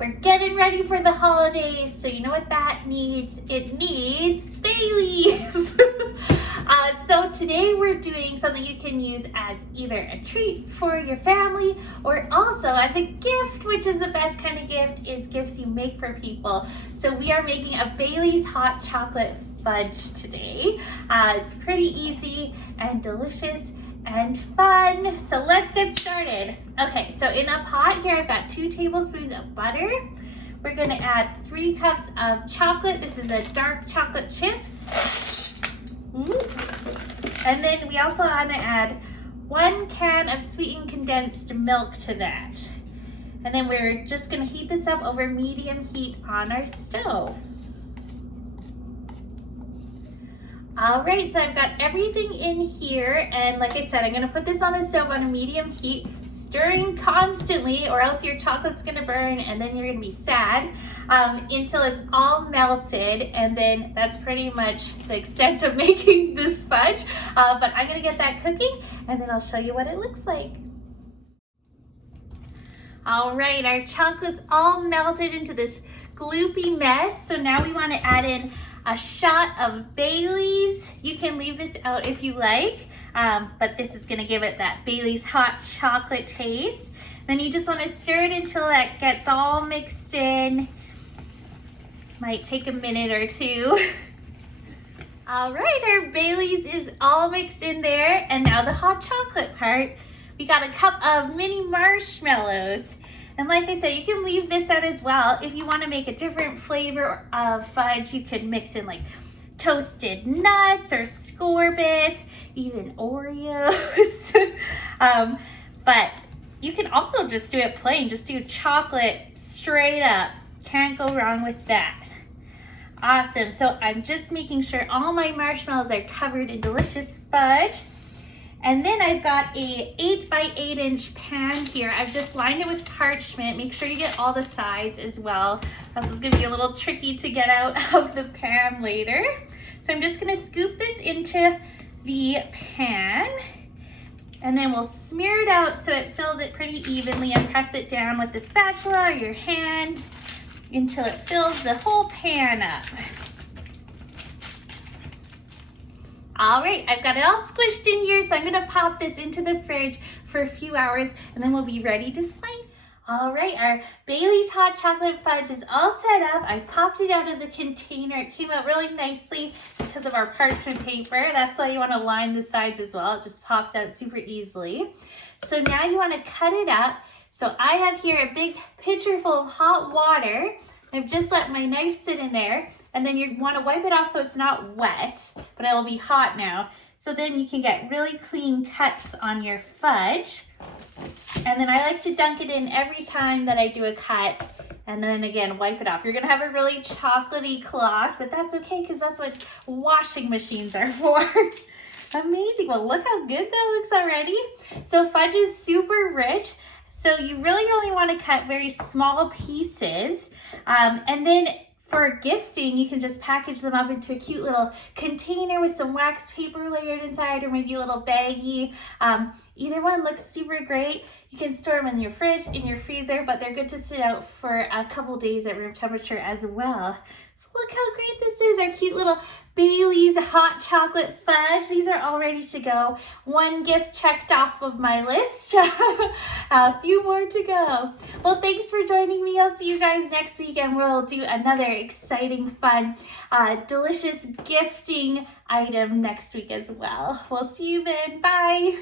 We're getting ready for the holidays, so you know what that needs? It needs Baileys. So today we're doing something you can use as either a treat for your family or also as a gift, which is the best kind of gift, is gifts you make for people. So we are making a Baileys hot chocolate fudge today. It's pretty easy and delicious and fun. So let's get started. Okay, so in a pot here, I've got 2 tablespoons of butter. We're gonna add 3 cups of chocolate. This is a dark chocolate chips. And then we also want to add 1 can of sweetened condensed milk to that. And then we're just gonna heat this up over medium heat on our stove. All right, so I've got everything in here, and like I said, I'm gonna put this on the stove on a medium heat, stirring constantly or else your chocolate's gonna burn and then you're gonna be sad, until it's all melted, and then that's pretty much the extent of making this fudge. But I'm gonna get that cooking and then I'll show you what it looks like. All right, our chocolate's all melted into this gloopy mess, so now we wanna add in a shot of Baileys. You can leave this out if you like, but this is gonna give it that Baileys hot chocolate taste. Then you just wanna stir it until that gets all mixed in. Might take a minute or 2. All right, our Baileys is all mixed in there, and now the hot chocolate part. We got a cup of mini marshmallows. And like I said, you can leave this out as well. If you want to make a different flavor of fudge, you could mix in like toasted nuts or scorbit, even Oreos. But you can also just do it plain. Just do chocolate straight up. Can't go wrong with that. Awesome. So I'm just making sure all my marshmallows are covered in delicious fudge. And then I've got a 8 by 8 inch pan here. I've just lined it with parchment. Make sure you get all the sides as well. This is gonna be a little tricky to get out of the pan later. So I'm just gonna scoop this into the pan, and then we'll smear it out so it fills it pretty evenly, and press it down with the spatula or your hand until it fills the whole pan up. All right, I've got it all squished in here, so I'm gonna pop this into the fridge for a few hours, and then we'll be ready to slice. All right, our Baileys hot chocolate fudge is all set up. I popped it out of the container. It came out really nicely because of our parchment paper. That's why you wanna line the sides as well. It just pops out super easily. So now you wanna cut it up. So I have here a big pitcher full of hot water. I've just let my knife sit in there, and then you want to wipe it off so it's not wet, but it will be hot now. So then you can get really clean cuts on your fudge. And then I like to dunk it in every time that I do a cut, and then again, wipe it off. You're gonna have a really chocolatey cloth, but that's okay because that's what washing machines are for. Amazing, well look how good that looks already. So fudge is super rich. So you really only want to cut very small pieces. And then for gifting, you can just package them up into a cute little container with some wax paper layered inside, or maybe a little baggie. Either one looks super great. You can store them in your fridge, in your freezer, but they're good to sit out for a couple days at room temperature as well. So look how great this is, our cute little Baileys hot chocolate fudge. These are all ready to go. 1 gift checked off of my list. A few more to go. Well, thanks for joining me. I'll see you guys next week, and we'll do another exciting, fun, delicious gifting item next week as well. We'll see you then. Bye.